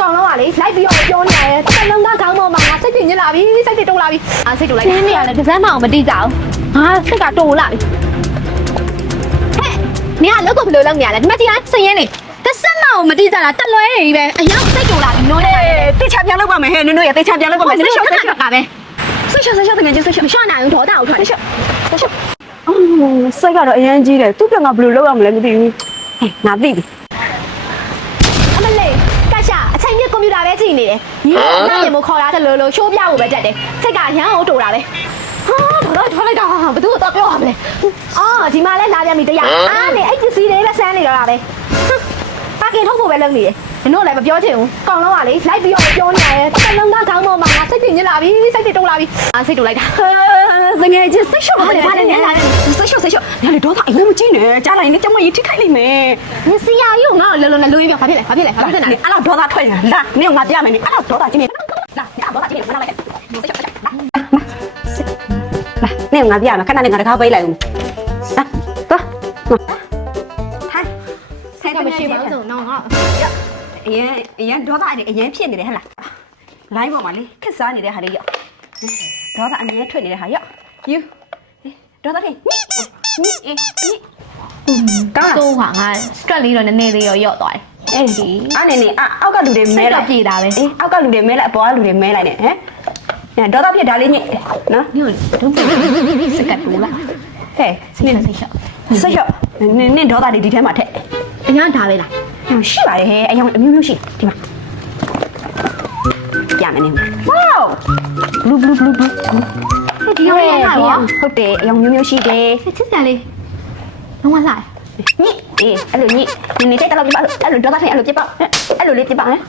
ကောင်လုံးကလေလိုက်ပြီးတော့ပြောနေရတယ်တစ်လုံးသားခေါင်းပေါ်မှာငါစိတ်ပြင်းညစ်လာပြီစိတ်တွေတိုးလာပြီစိတ်တိုးလိုက်တာနေရတယ်တစ်စမ်းမအောင်မတိကြအောင်ငါစိတ်ကတိုးလာပြီဟဲ့နင်ကလောက်ကိုဘယ်လိုလုပ်နေရလဲဒီမကြီးကစရင်နေတစ်စမ်းမအောင်မတိကြတာတက်လွဲနေပြီပဲအရောက်စိတ်တိုးလာပြီနော်တေချာပြန်လုပ်ပါမယ်ဟဲ့နင်တို့ရတေချာပြန်လုပ်ပါမယ်စိတ်ရှော့ကပဲစိတ်ရှော့တကယ်ကြီးစိတ်ရှော့ မရှော့နိုင်ဘူးဒေါသအောင်ထွက်ရှော့စိတ်ကတော့အရင်ကြီးတယ်သူ့ပြန်ကဘယ်လိုလုပ်ရမလဲမသိဘူးဟဲ့ငါသိပြီအမလေးကရှာအချိန်ပြကွန်ပျူတာပဲကြည့်နေတယ်ညီမနိုင်မို့ခေါ်ရတယ်လို့ရှိုးပြဖို့ပဲတက်တယ်စိတ်ကရမ်းအောင်တိုးတာပဲဟာတော့ထွက်လိုက်တာဘယ်သူတော့ပြောရမလဲအော်ဒီမှာလဲလာပြန်ပြီတရားနေအဲ့ပစ္စည်းတွေပဲဆန်းနေတော့တာပဲပါကင်ထုတ်ဖို့ပဲလုပ်နေတယ်နင်တို့လည်းမပြောချင်ဘူးကောင်လုံးကလေလိုက်ပြီးတော့ပြောနေရတယ်တစ်လုံးသားခေါင်းပေါ်မှာငါစိတ်ပြင်းညစ်လာပြီစိတ်တွေတိုးလာပြီစိတ်တိုးလိုက်တာတကယ်ကြီးစိတ်ရှော့ပါလေစိတ်ရှော့ညလေတော့အရင်မကြည့်နဲ့ကြားလိုက်နဲ့ကျမကြီးထိခိုက်လိမ့်မယ်နင်စီယာကြီးကိုငါ့ကိုလုံးလုံးနဲ့လွေးပြဘာဖြစ်လဲအဲ့လောက်ဒေါသထွက်နေတာလာနင်ငါပြမယ်နင်အဲ့လောက်ဒေါသကြီးနေလာနင်ဒေါသကြီးနေမနာလိုက်စိတ်ရှော့လာနင်ငါပြမယ်ခဏနဲ့ငါတကားပေးလိုက်ဦးလာတော့ထိုင်ကမရှိပါဘူးဆိုတော့ငါအရင်ဒေါသအရင်ဖြစ်နေတယ်ဟဲ့လားလိုင်းပေါ်မှာလေခက်စားနေတဲ့ဟာလေးရောက်ဒေါသအမြဲထွက်နေတဲ့ဟာရောက်ယူဒေါသလေးနိကောင်းဆိုးဟာငါ stress လေးတော့နည်းနည်းလေးရော့သွားတယ်အဲ့ဒီအနေနဲ့အောက်ကလူတွေမဲလိုက်ပြေးတာပဲအေးအောက်ကလူတွေမဲလိုက်အပေါ်ကလူတွေမဲလိုက်နဲ့ဟမ်ဒေါသဖြစ်ဒါလေးညစ်နော်ညို့ဒုံးစကတ်တူလားဟဲ့နင်စိတ်ရှော့နင်ဒေါသတွေဒီထဲမှာထက်အညာဒါပဲလားရှိပါတယ်ဟဲ့အယောင်အမျိုးမျိုးရှိဒီမှာပြမယ်နင်ဝေါ blue ဒီရောရတာရောဟုတ်တယ်အယောင်မျိုးမျိုးရှိတယ်ချစ်စံလေးလုံးဝလာညစ်အေးအဲ့လိုညစ်နင်နေတဲ့တော့ပြပါအဲ့လိုဒေါသထိုင်အဲ့လိုပြပါအဲ့လိုလေးပြပါဟမ်